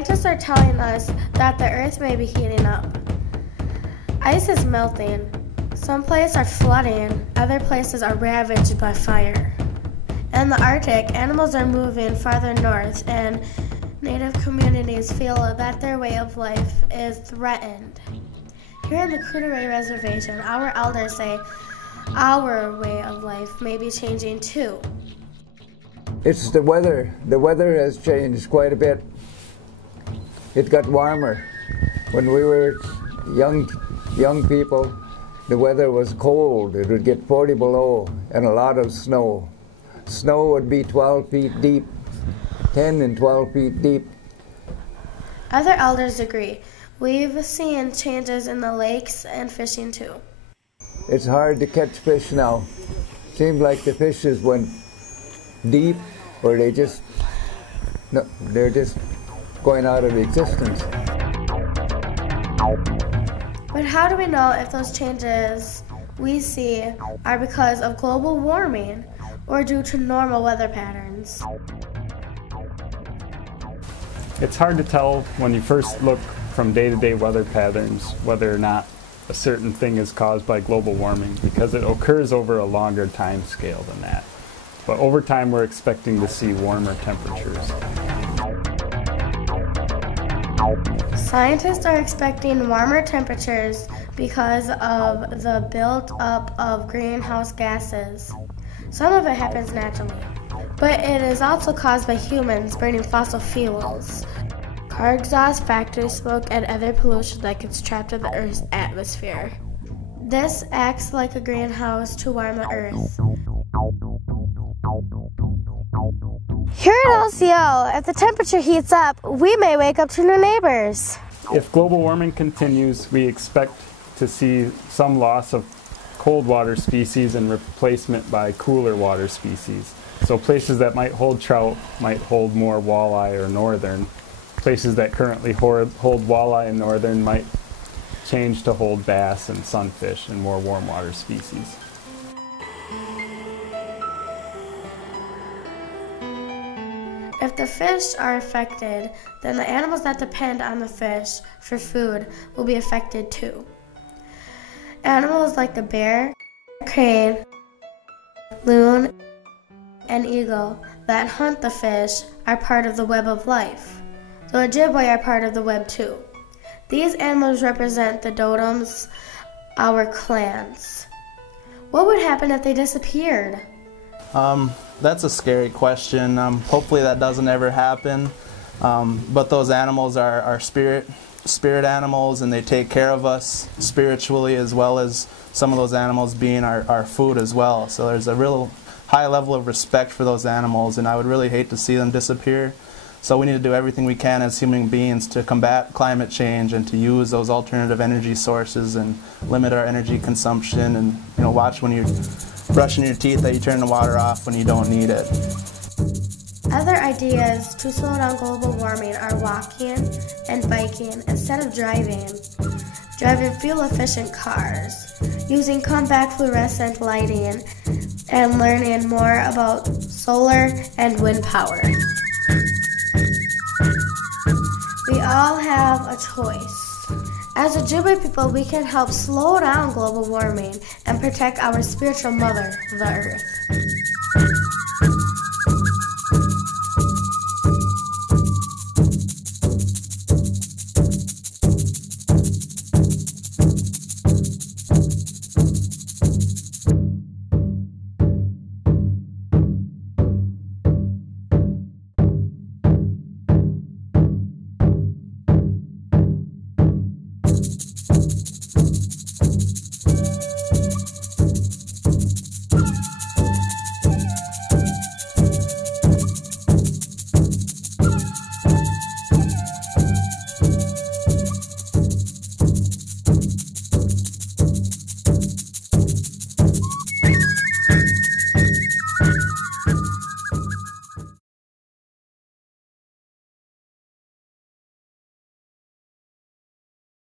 Scientists are telling us that the Earth may be heating up. Ice is melting. Some places are flooding, other places are ravaged by fire. In the Arctic, animals are moving farther north, and native communities feel that their way of life is threatened. Here in the Courte Reservation, our elders say our way of life may be changing too. It's the weather. The weather has changed quite a bit. It got warmer. When we were young people, the weather was cold. It would get 40 below and a lot of snow. Snow would be 12 feet deep, 10 and 12 feet deep. Other elders agree. We've seen changes in the lakes and fishing too. It's hard to catch fish now. Seems like the fishes went deep, or they're just going out of existence. But how do we know if those changes we see are because of global warming or due to normal weather patterns? It's hard to tell when you first look from day-to-day weather patterns whether or not a certain thing is caused by global warming, because it occurs over a longer time scale than that. But over time, we're expecting to see warmer temperatures. Scientists are expecting warmer temperatures because of the build-up of greenhouse gases. Some of it happens naturally, but it is also caused by humans burning fossil fuels. Car exhaust, factory smoke, and other pollution that gets trapped in the Earth's atmosphere. This acts like a greenhouse to warm the Earth. Here at LCO, if the temperature heats up, we may wake up to new neighbors. If global warming continues, we expect to see some loss of cold water species and replacement by cooler water species. So places that might hold trout might hold more walleye or northern. Places that currently hold walleye and northern might change to hold bass and sunfish and more warm water species. If the fish are affected, then the animals that depend on the fish for food will be affected too. Animals like the bear, crane, loon, and eagle that hunt the fish are part of the web of life. The Ojibwe are part of the web too. These animals represent the totems, our clans. What would happen if they disappeared? That's a scary question. Hopefully that doesn't ever happen. But those animals are spirit animals, and they take care of us spiritually, as well as some of those animals being our food as well. So there's a real high level of respect for those animals, and I would really hate to see them disappear. So we need to do everything we can as human beings to combat climate change and to use those alternative energy sources and limit our energy consumption, and watch when you're brushing your teeth that you turn the water off when you don't need it. Other ideas to slow down global warming are walking and biking instead of driving fuel-efficient cars, using compact fluorescent lighting, and learning more about solar and wind power. We all have a choice. As Ojibwe people, we can help slow down global warming and protect our spiritual mother, the Earth.